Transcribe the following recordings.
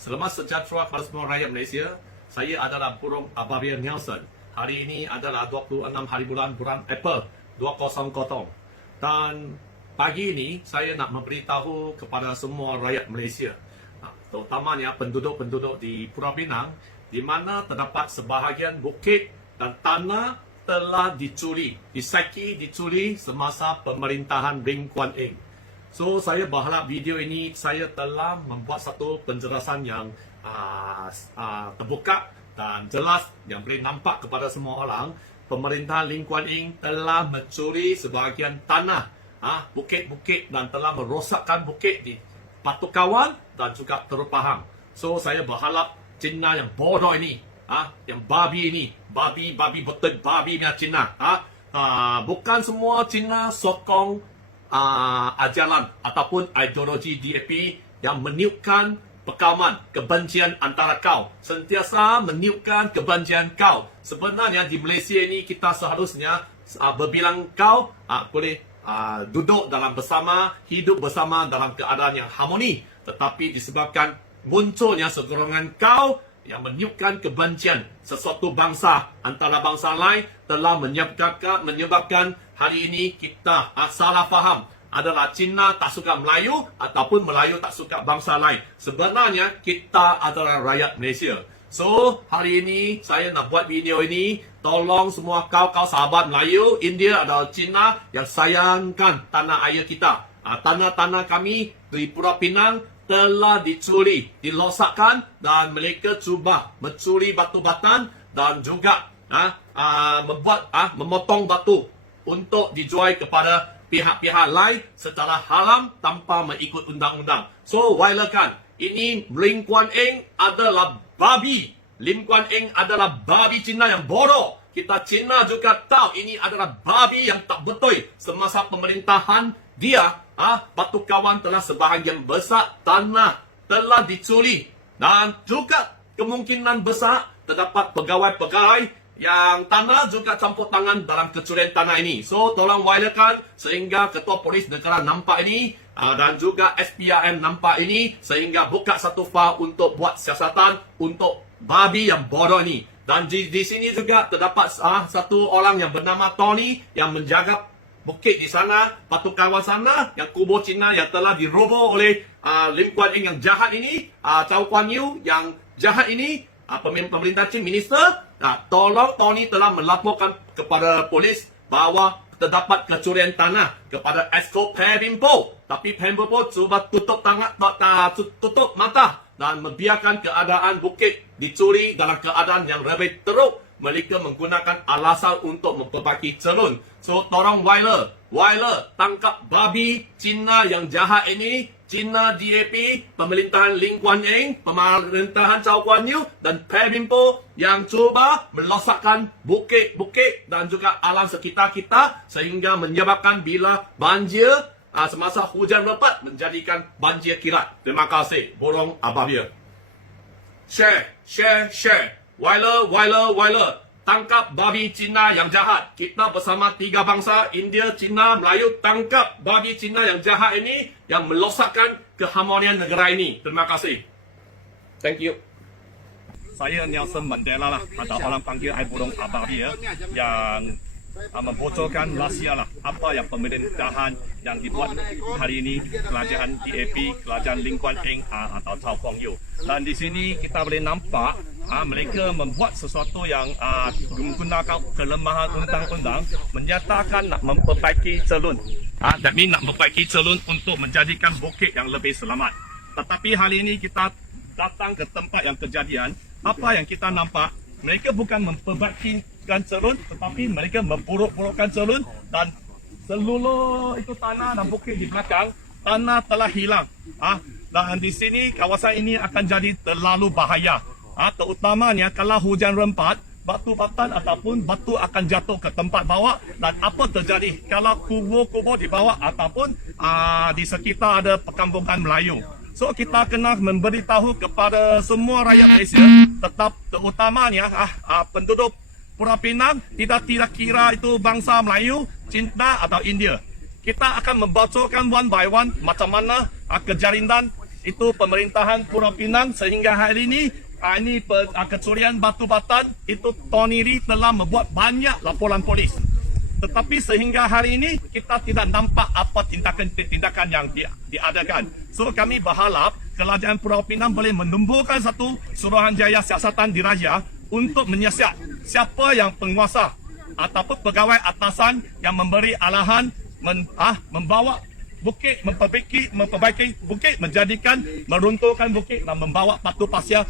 Selamat sejahtera kepada semua rakyat Malaysia. Saya adalah Burung Abaria Nelson. Hari ini adalah 26 hari bulan April 2020. Dan pagi ini saya nak memberitahu kepada semua rakyat Malaysia, terutamanya penduduk-penduduk di Pulau Pinang, di mana terdapat sebahagian bukit dan tanah telah dicuri, dicuri semasa pemerintahan Lim Kuan Eng. So, saya berharap video ini saya telah membuat satu penjelasan yang terbuka dan jelas yang boleh nampak kepada semua orang. Pemerintahan Lim Kuan Eng telah mencuri sebahagian tanah, bukit-bukit, dan telah merosakkan bukit di Batu Kawan dan juga Teruk Pahang. So, saya berharap Cina yang bodoh ini, yang babi ini, babi betul, babi punya Cina, bukan semua Cina sokong ajaran ataupun ideologi DAP yang meniupkan pekaman, kebencian antara kau, sentiasa meniupkan kebencian kau. Sebenarnya di Malaysia ini kita seharusnya berbilang kau boleh duduk dalam bersama, hidup bersama dalam keadaan yang harmoni. Tetapi disebabkan munculnya segolongan kau yang meniupkan kebencian sesuatu bangsa antara bangsa lain, telah menyebabkan hari ini kita salah faham adalah Cina tak suka Melayu ataupun Melayu tak suka bangsa lain. Sebenarnya kita adalah rakyat Malaysia. So, hari ini saya nak buat video ini. Tolong semua kau sahabat Melayu, India atau Cina yang sayangkan tanah air kita. Tanah-tanah kami di Pulau Pinang telah dicuri, dilosakkan, dan mereka cuba mencuri batu batan dan juga memotong batu untuk dijual kepada pihak-pihak lain secara haram tanpa mengikut undang-undang. So, wailakan, ini Lim Kuan Eng adalah babi. Lim Kuan Eng adalah babi Cina yang bodoh. Kita Cina juga tahu ini adalah babi yang tak betul. Semasa pemerintahan dia, Batu Kawan telah sebahagian besar tanah telah dicuri. Dan juga kemungkinan besar terdapat pegawai-pegawai yang tanah juga campur tangan dalam kecurian tanah ini. So, tolong wailakan sehingga Ketua Polis Negara nampak ini dan juga SPRM nampak ini, sehingga buka satu file untuk buat siasatan untuk babi yang bodoh ini. Dan di sini juga terdapat satu orang yang bernama Tony yang menjaga bukit di sana, Batu Kawan sana, yang kubur Cina yang telah diroboh oleh Lim Kuan Eng yang jahat ini, Chow Kuan Yew yang jahat ini, pemerintah Cina, minister. Tolong Tony telah melaporkan kepada polis bahawa terdapat kecurian tanah kepada Exco Pemimpo. Tapi Pemimpo cuba tutup mata dan membiarkan keadaan bukit dicuri dalam keadaan yang lebih teruk. Mereka menggunakan alasan untuk memperbaiki cerun. So, tolong Wailer, tangkap babi Cina yang jahat ini. Cina DAP, pemerintahan Lim Kuan Eng, pemerintahan Chow Kuan Yew, dan Pemimpo yang cuba melosakkan bukit-bukit dan juga alam sekitar kita, sehingga menyebabkan bila banjir semasa hujan lebat menjadikan banjir kilat. Terima kasih, Burung Abaria. Share. Wailer. Tangkap babi Cina yang jahat. Kita bersama tiga bangsa, India, Cina, Melayu, tangkap babi Cina yang jahat ini yang melosakkan keharmonian negara ini. Terima kasih. Thank you. Saya Nelson Mandela lah, ada orang panggil saya Burung Abaria, yang membocorkan rahsia lah apa yang pemerintahan yang dibuat hari ini, kerajaan DAP, kerajaan Lim Kuan Eng atau Chow Kuan Yew. Dan di sini kita boleh nampak mereka membuat sesuatu yang menggunakan kelemahan undang-undang, menyatakan nak memperbaiki cerun. That means nak memperbaiki cerun untuk menjadikan bukit yang lebih selamat. Tetapi hari ini kita datang ke tempat yang kejadian, apa yang kita nampak, mereka bukan memperbaikikan cerun, tetapi mereka memburuk-burukkan cerun, dan seluruh itu tanah dan bukit di belakang, tanah telah hilang. Dan di sini kawasan ini akan jadi terlalu bahaya. Terutamanya kalau hujan rempat, batu batan ataupun batu akan jatuh ke tempat bawah. Dan apa terjadi kalau kubur-kubur di bawah ataupun di sekitar ada perkampungan Melayu. So, kita kena memberitahu kepada semua rakyat Malaysia, tetap terutamanya penduduk Pulau Pinang, tidak kira itu bangsa Melayu, Cina atau India. Kita akan membocorkan one by one macam mana kejadian itu pemerintahan Pulau Pinang sehingga hari ini ini kecurian batu batan itu Tony Lee telah membuat banyak laporan polis. Tetapi sehingga hari ini kita tidak nampak apa tindakan-tindakan yang diadakan. So kami berharap Kerajaan Pulau Pinang boleh menumbuhkan satu suruhanjaya siasatan diraja untuk menyiasat siapa yang penguasa ataupun pegawai atasan yang memberi arahan membawa bukit, memperbaiki bukit, menjadikan meruntuhkan bukit dan membawa batu pasir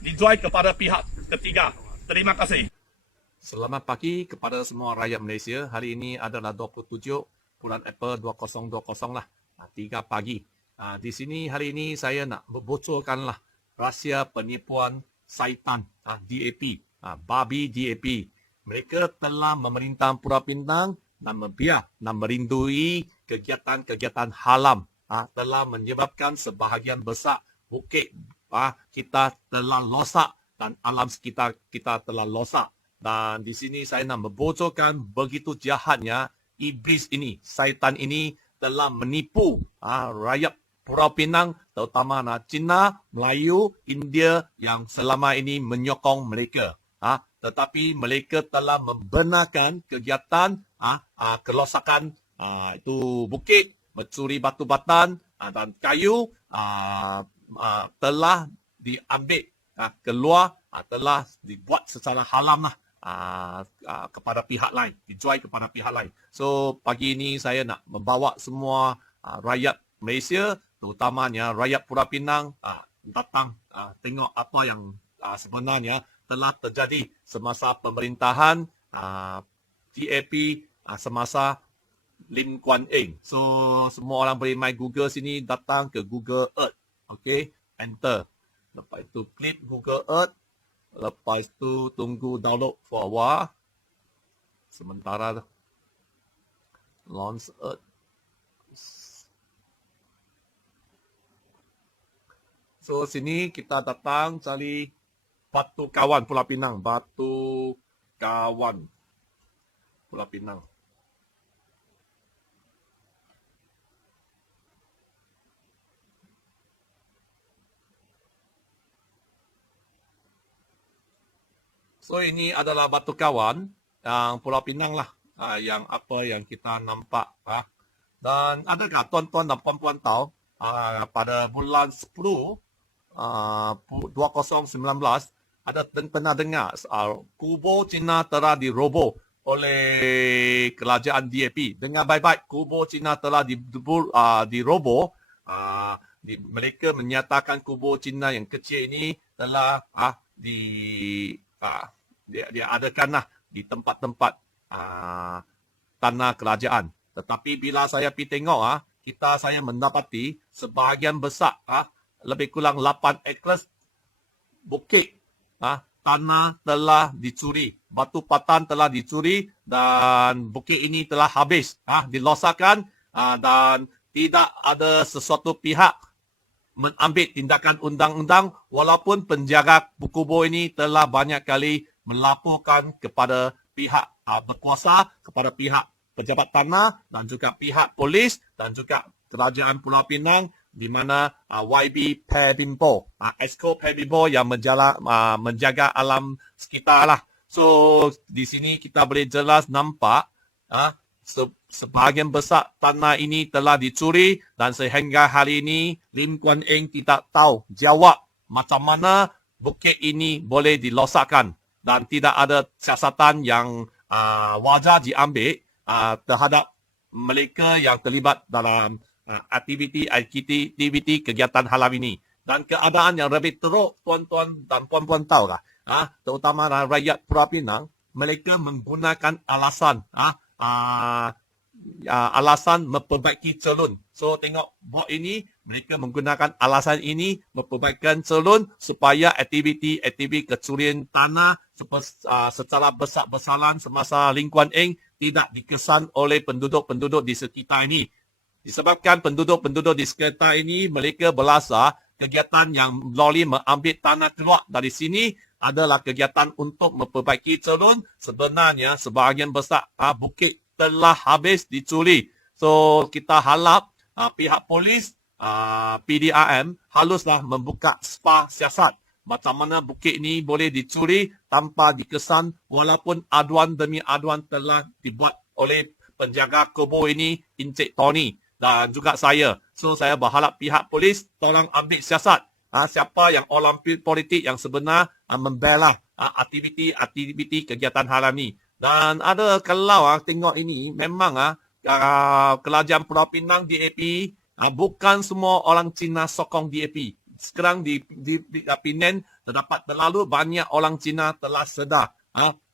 dijual kepada pihak ketiga. Terima kasih. Selamat pagi kepada semua rakyat Malaysia. Hari ini adalah 27 bulan April 2020 lah. 3 pagi. Di sini hari ini saya nak membocorkanlah rahsia penipuan syaitan DAP. Babi DAP. Mereka telah memerintah Pulau Pinang dan membiar dan merindui kegiatan-kegiatan haram. Telah menyebabkan sebahagian besar bukit kita telah losak dan alam sekitar kita telah losak. Dan di sini saya nak membocorkan begitu jahatnya iblis ini, syaitan ini telah menipu rakyat Pulau Pinang, terutama Cina, Melayu, India yang selama ini menyokong mereka. Tetapi mereka telah membenarkan kegiatan kerosakan itu bukit, mencuri batu batan dan kayu telah diambil keluar, telah dibuat secara haram lah. Kepada pihak lain, dijual kepada pihak lain. So pagi ini saya nak membawa semua rakyat Malaysia, terutamanya rakyat Pulau Pinang datang tengok apa yang sebenarnya telah terjadi semasa pemerintahan DAP semasa Lim Kuan Eng. So semua orang boleh main Google sini, datang ke Google Earth. Okay, enter. Lepas itu klik Google Earth. Lepas tu tunggu download for a while. Sementara launch Earth. So sini kita datang cari Batu Kawan Pulau Pinang. Batu Kawan Pulau Pinang. So ini adalah Batu Kawan yang Pulau Pinang lah, yang apa yang kita nampak. Dan adakah tuan-tuan dan puan-puan tahu pada bulan 10 2019 ada pernah dengar kubur Cina telah diroboh oleh kerajaan DAP. Dengar baik-baik, kubur Cina telah diroboh. Mereka menyatakan kubur Cina yang kecil ini telah dia adakanlah di tempat-tempat tanah kerajaan. Tetapi bila saya pergi tengok, saya mendapati sebahagian besar, lebih kurang 8 ekor bukit, tanah telah dicuri, batu patan telah dicuri dan bukit ini telah habis, dilosakkan dan tidak ada sesuatu pihak mengambil tindakan undang-undang walaupun penjaga kubur ini telah banyak kali melaporkan kepada pihak berkuasa, kepada pihak pejabat tanah dan juga pihak polis dan juga kerajaan Pulau Pinang di mana YB Pebimpo, Esko Pebimpo yang menjaga alam sekitar lah. So di sini kita boleh jelas nampak sebahagian besar tanah ini telah dicuri dan sehingga hari ini Lim Kuan Eng tidak tahu jawab macam mana bukit ini boleh dilosakkan dan tidak ada siasatan yang wajar diambil terhadap mereka yang terlibat dalam aktiviti kegiatan haram ini. Dan keadaan yang lebih teruk, tuan-tuan dan puan-puan tahu terutama rakyat Pulau Pinang, mereka menggunakan alasan alasan memperbaiki celun. So tengok bot ini, mereka menggunakan alasan ini memperbaikikan celun supaya aktiviti kecurian tanah secara besar-besaran semasa Lim Kuan Eng tidak dikesan oleh penduduk-penduduk di sekitar ini. Disebabkan penduduk-penduduk di sekitar ini mereka berasa kegiatan yang melalui mengambil tanah keluar dari sini adalah kegiatan untuk memperbaiki celun. Sebenarnya sebahagian besar bukit telah habis dicuri. So kita harap pihak polis PDRM haruslah membuka spa siasat. Macam mana bukit ini boleh dicuri tanpa dikesan walaupun aduan demi aduan telah dibuat oleh penjaga kubur ini, Encik Tony dan juga saya. So, saya berharap pihak polis tolong ambil siasat. Siapa yang orang politik yang sebenar membela aktiviti kegiatan haram ni. Dan ada kalau tengok ini memang kerajaan Pulau Pinang DAP bukan semua orang Cina sokong DAP. Sekarang di Penang terdapat terlalu banyak orang Cina telah sedar.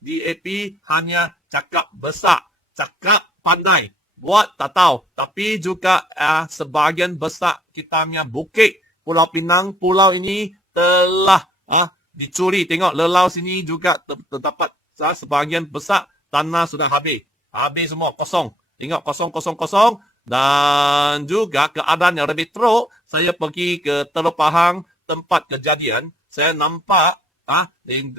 DAP hanya cakap besar, cakap pandai, buat tak tahu. Tapi juga sebahagian besar kita punya bukit Pulau Pinang, pulau ini telah dicuri. Tengok lelau sini juga terdapat sebahagian besar tanah sudah habis. Habis semua, kosong. Tengok kosong. Dan juga keadaan yang lebih teruk, saya pergi ke Teluk Pahang, tempat kejadian. Saya nampak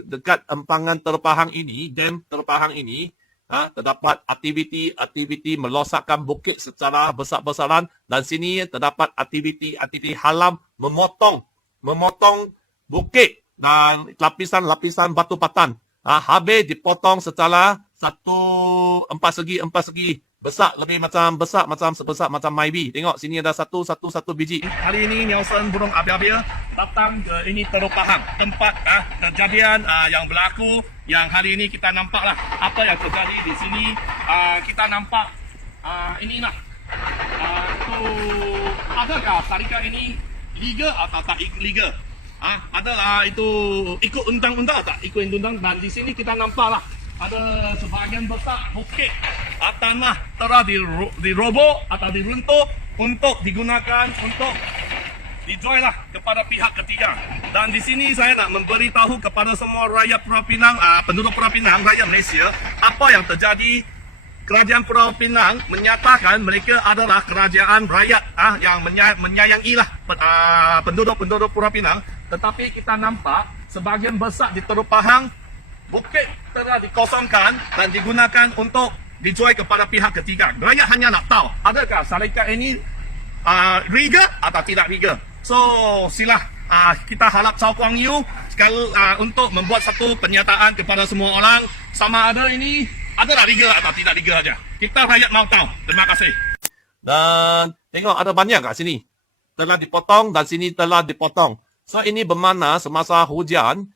dekat empangan Teluk Pahang ini, dam Teluk Pahang ini, terdapat aktiviti melosakkan bukit secara besar-besaran. Dan sini terdapat aktiviti halam memotong bukit dan lapisan batu patan. Habis dipotong secara empat segi besar, lebih besar sebesar macam Maybe. Tengok sini ada satu biji. Hari ini Nelson burung api-api datang ke ini Teluk Pahang, tempat kejadian yang berlaku, yang hari ini kita nampak lah apa yang terjadi di sini. Kita nampak inilah itu adakah syarikat ini liga atau tak liga? Adalah itu ikut undang-undang tak? Ikut undang, dan di sini kita nampak lah ada sebahagian besar bukit tanah telah diroboh atau diruntuh untuk digunakan untuk dijual lah kepada pihak ketiga. Dan di sini saya nak memberitahu kepada semua rakyat Pulau Pinang, penduduk Pulau Pinang, rakyat Malaysia, apa yang terjadi. Kerajaan Pulau Pinang menyatakan mereka adalah kerajaan rakyat yang menyayangilah penduduk Pulau Pinang. Tetapi kita nampak sebahagian besar di Teluk Pahang bukit telah dikosongkan dan digunakan untuk dijual kepada pihak ketiga. Rakyat hanya nak tahu adakah syarikat ini riga atau tidak riga. So silah kita harap Chow Kuang Yew untuk membuat satu pernyataan kepada semua orang, sama ada ini adalah riga atau tidak riga saja. Kita rakyat mau tahu. Terima kasih. Dan tengok ada banyak kat sini. Telah dipotong dan sini telah dipotong. So ini bermakna semasa hujan,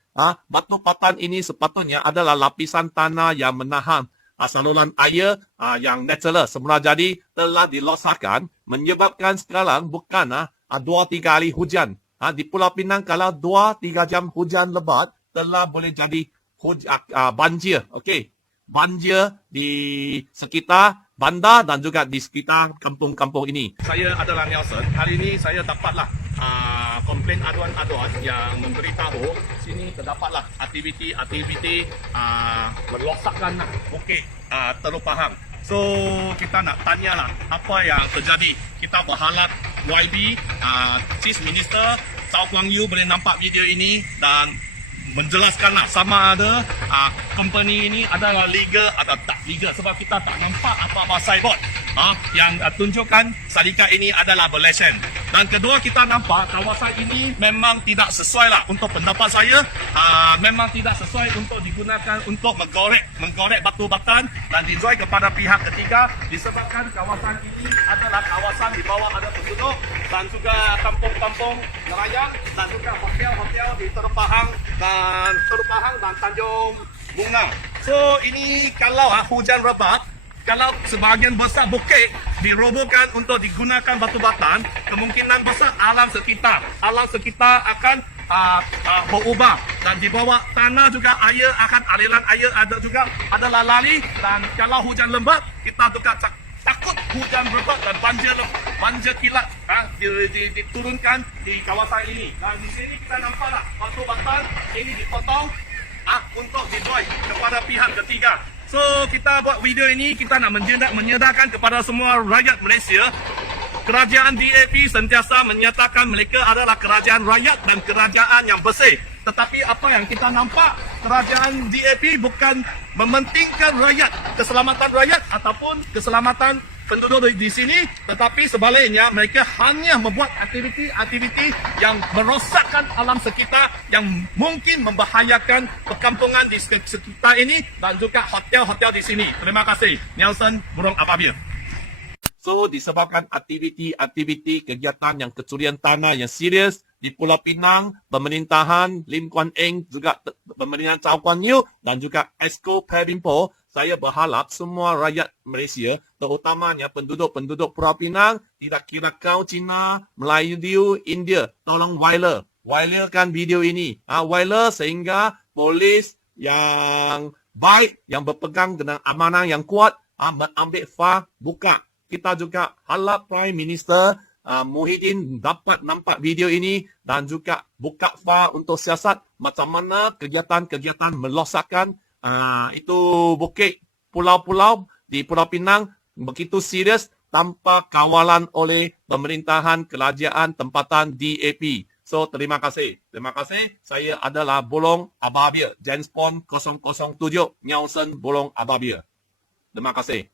batu patan ini sepatutnya adalah lapisan tanah yang menahan saluran air yang natural semula jadi telah dilosakkan, menyebabkan sekarang bukan 2-3 kali hujan. Di Pulau Pinang kalau 2-3 jam hujan lebat telah boleh jadi banjir. Okey. Banjir di sekitar bandar dan juga di sekitar kampung-kampung ini. Saya adalah Nelson. Hari ini saya dapatlah komplain aduan-aduan yang memberitahu sini terdapatlah aktiviti merosakkan bukit Teluk Pahang. So kita nak tanyalah apa yang terjadi. Kita berharap YB Chief Minister Chow Kuang Yew boleh nampak video ini dan menjelaskanlah sama ada company ini adalah legal atau tak legal, sebab kita tak nampak apa-apa signboard yang tunjukkan syarikat ini adalah berlesen. Dan kedua, kita nampak kawasan ini memang tidak sesuai lah untuk pendapat saya, memang tidak sesuai untuk digunakan untuk menggorek batu batan dan dijual kepada pihak ketiga, disebabkan kawasan ini adalah kawasan di bawah ada penduduk dan juga kampung-kampung nelayan dan juga hotel-hotel di Teluk Pahang dan Tanjung Bunga. So ini kalau hujan lebat, kalau sebahagian besar bukit dirobohkan untuk digunakan batu batan, kemungkinan besar alam sekitar akan berubah, dan di bawah tanah juga aliran air adalah lari, dan kalau hujan lebat kita juga takut hujan lebat dan banjir kilat diturunkan di kawasan ini. Dan di sini kita nampaklah batu batan ini dipotong untuk dijual kepada pihak ketiga. So kita buat video ini, kita nak menyedarkan kepada semua rakyat Malaysia, kerajaan DAP sentiasa menyatakan mereka adalah kerajaan rakyat dan kerajaan yang bersih. Tetapi apa yang kita nampak, kerajaan DAP bukan mementingkan rakyat, keselamatan rakyat ataupun keselamatan penduduk di sini, tetapi sebaliknya mereka hanya membuat aktiviti-aktiviti yang merosakkan alam sekitar, yang mungkin membahayakan perkampungan di sekitar ini dan juga hotel-hotel di sini. Terima kasih. Nelson Burung Ababil. So, disebabkan aktiviti-aktiviti kegiatan yang kecurian tanah yang serius di Pulau Pinang, pemerintahan Lim Kuan Eng, juga pemerintahan Chow Kuan Yew dan juga Exco Perinpo, saya berharap semua rakyat Malaysia, terutamanya penduduk-penduduk Pulau Pinang, tidak kira kau Cina, Melayu, India, tolong wiralkan video ini. Viral sehingga polis yang baik, yang berpegang dengan amanah yang kuat, mengambil fah, buka. Kita juga harap Prime Minister Muhyiddin dapat nampak video ini dan juga buka fah untuk siasat macam mana kegiatan-kegiatan merosakkan itu bukit pulau-pulau di Pulau Pinang begitu serius tanpa kawalan oleh pemerintahan kerajaan tempatan DAP. So, terima kasih. Terima kasih. Saya adalah Burung Ababil, Genspon 007, Nelson Burung Ababil. Terima kasih.